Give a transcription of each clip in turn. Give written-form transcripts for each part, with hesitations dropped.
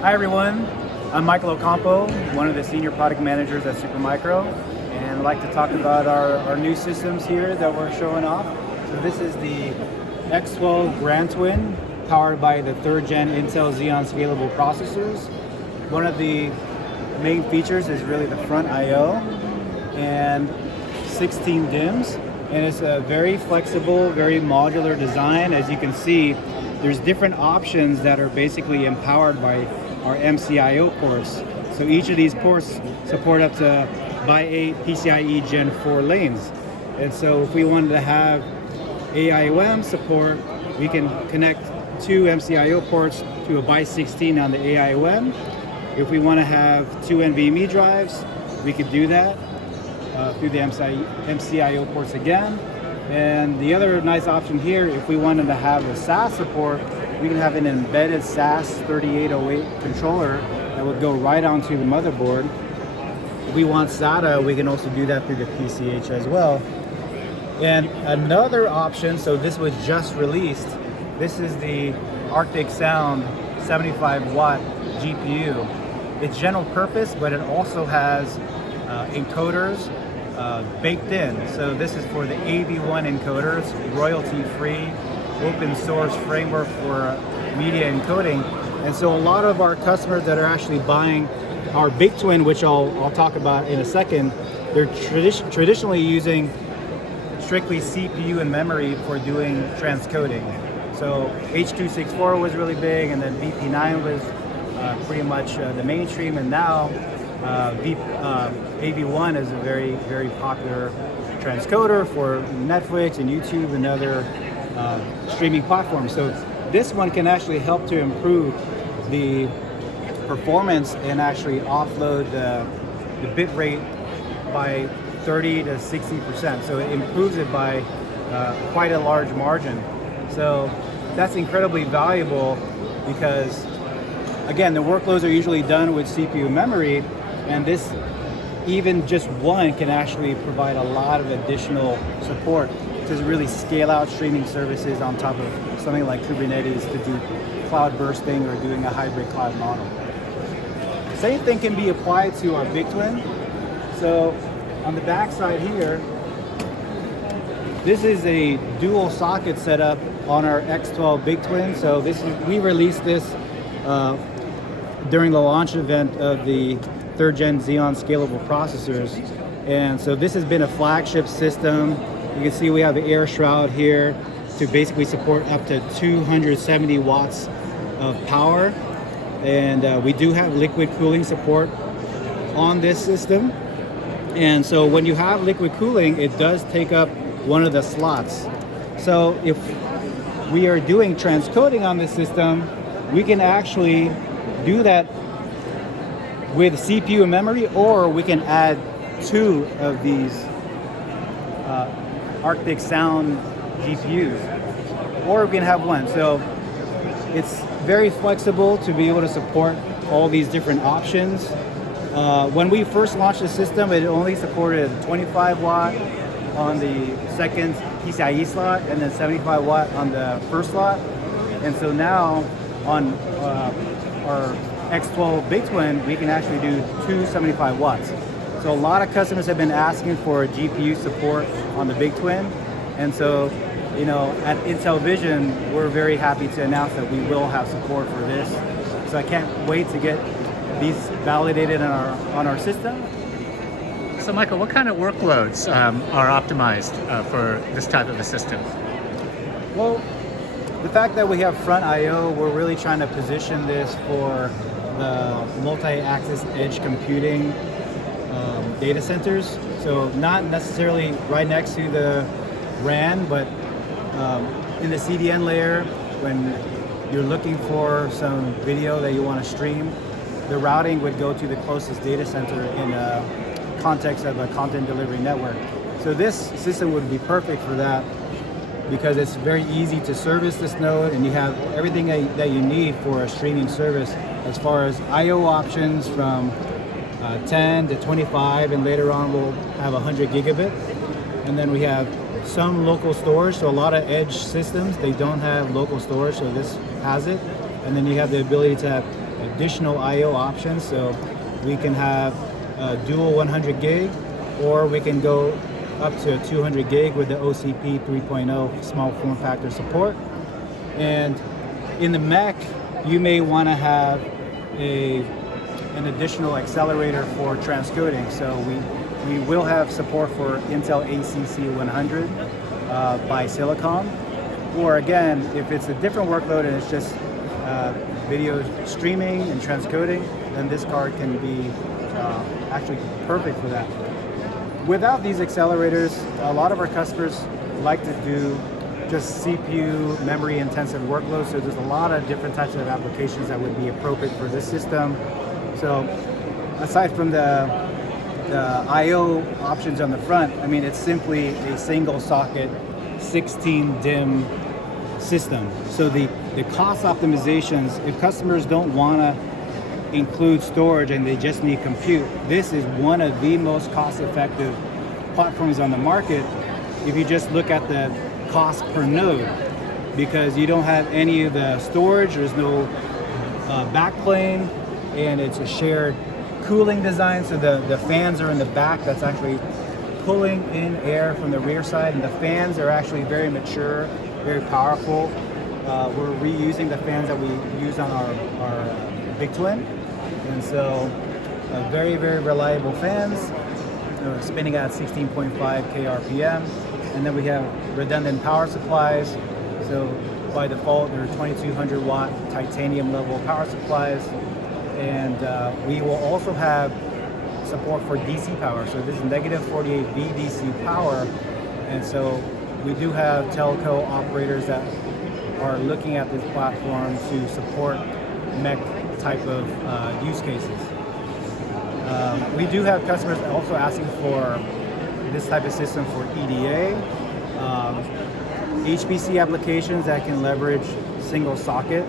Hi everyone, I'm Michael Ocampo, one of the senior product managers at Supermicro, and I'd like to talk about our new systems here that we're showing off. So this is the X12 GrandTwin, powered by the 3rd gen Intel Xeon Scalable processors. One of the main features is really the front I/O and 16 DIMMs, and it's a very flexible, very modular design. As you can see, there's different options that are basically empowered by our MCIO ports. So each of these ports support up to by 8 PCIe Gen 4 lanes. And so if we wanted to have AIOM support, we can connect 2 MCIO ports to a by 16 on the AIOM. If we want to have 2 NVMe drives, we could do that through the MCIO ports again. And the other nice option here, if we wanted to have the SAS support, we can have an embedded SAS 3808 controller that would go right onto the motherboard. If we want SATA, we can also do that through the PCH as well. And another option, so this was just released, this is the Arctic Sound 75 watt GPU. It's general purpose, but it also has encoders baked in. So this is for the AV1 encoders, royalty-free, open source framework for media encoding. And so a lot of our customers that are actually buying our BigTwin, which I'll talk about in a second, they're traditionally using strictly CPU and memory for doing transcoding. So H.264 was really big, and then VP9 was pretty much the mainstream, and now AV1 is a very, very popular transcoder for Netflix and YouTube and other streaming platforms. So this one can actually help to improve the performance and actually offload the bit rate by 30 to 60%. So it improves it by quite a large margin. So that's incredibly valuable because, again, the workloads are usually done with CPU memory, and this, even just one, can actually provide a lot of additional support to really scale out streaming services on top of something like Kubernetes to do cloud bursting or doing a hybrid cloud model. Same thing can be applied to our BigTwin. So on the back side here, this is a dual socket setup on our X12 BigTwin. So we released this during the launch event of the 3rd gen Xeon Scalable processors. And so this has been a flagship system. You can see we have the air shroud here to basically support up to 270 watts of power. And we do have liquid cooling support on this system. And so when you have liquid cooling, it does take up one of the slots. So if we are doing transcoding on this system, we can actually do that with CPU and memory, or we can add 2 of these Arctic Sound GPUs, or we can have 1. So it's very flexible to be able to support all these different options. When we first launched the system, it only supported 25 watt on the second PCIe slot and then 75 watt on the first slot. And so now on our X12 BigTwin, we can actually do 275 watts. So a lot of customers have been asking for GPU support on the BigTwin. And so, you know, at Intel Vision, we're very happy to announce that we will have support for this. So I can't wait to get these validated on our system. So Michael, what kind of workloads are optimized for this type of a system? Well, the fact that we have front I/O, we're really trying to position this for the multi-axis edge computing data centers. So not necessarily right next to the RAN, but in the CDN layer, when you're looking for some video that you want to stream, the routing would go to the closest data center in a context of a content delivery network. So this system would be perfect for that because it's very easy to service this node, and you have everything that you need for a streaming service as far as I/O options from 10 to 25, and later on we'll have 100 gigabit. And then we have some local storage, so a lot of edge systems, they don't have local storage, so this has it. And then you have the ability to have additional I/O options. So we can have a dual 100 gig, or we can go up to 200 gig with the OCP 3.0 small form factor support. And in the mech, you may want to have an additional accelerator for transcoding. So we will have support for Intel ACC 100 by Silicon. Or again, if it's a different workload and it's just video streaming and transcoding, then this card can be actually perfect for that. Without these accelerators, a lot of our customers like to do just CPU memory intensive workloads. So there's a lot of different types of applications that would be appropriate for this system. So aside from the I/O options on the front, I mean, it's simply a single socket 16 DIMM system. So the cost optimizations, if customers don't want to include storage and they just need compute, this is one of the most cost-effective platforms on the market if you just look at the cost per node, because you don't have any of the storage, there's no backplane, and it's a shared cooling design. So the fans are in the back, that's actually pulling in air from the rear side, and the fans are actually very mature, very powerful. We're reusing the fans that we use on our BigTwin, and so very, very reliable fans, spinning at 16.5 k RPM. And then we have redundant power supplies. So by default, they're 2200 watt titanium level power supplies. And we will also have support for DC power. So this is negative 48V DC power. And so we do have telco operators that are looking at this platform to support mech type of use cases. We do have customers also asking for this type of system for EDA, HPC applications that can leverage single socket.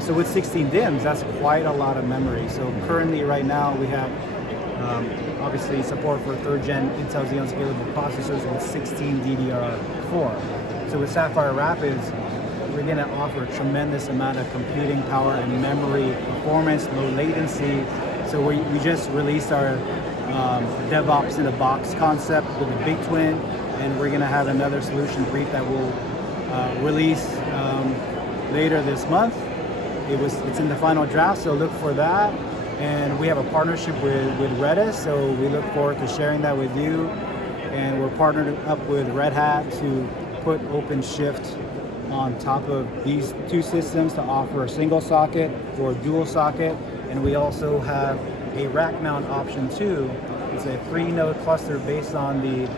So with 16 DIMMs, that's quite a lot of memory. So currently right now we have obviously support for 3rd gen Intel Xeon Scalable processors with 16 DDR4. So with Sapphire Rapids, we're going to offer a tremendous amount of computing power and memory performance, low latency. So we just released our DevOps in a box concept with a BigTwin, and we're going to have another solution brief that we'll release later this month. It's in the final draft, so look for that. And we have a partnership with Redis, so we look forward to sharing that with you. And we're partnered up with Red Hat to put OpenShift on top of these two systems to offer a single socket or dual socket. And we also have a rack mount option too. It's a 3-node cluster based on the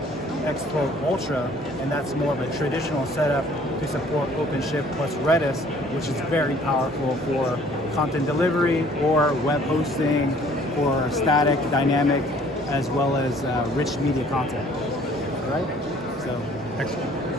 X12 Ultra, and that's more of a traditional setup to support OpenShift plus Redis, which is very powerful for content delivery or web hosting or static, dynamic, as well as rich media content. All right? So, Excellent.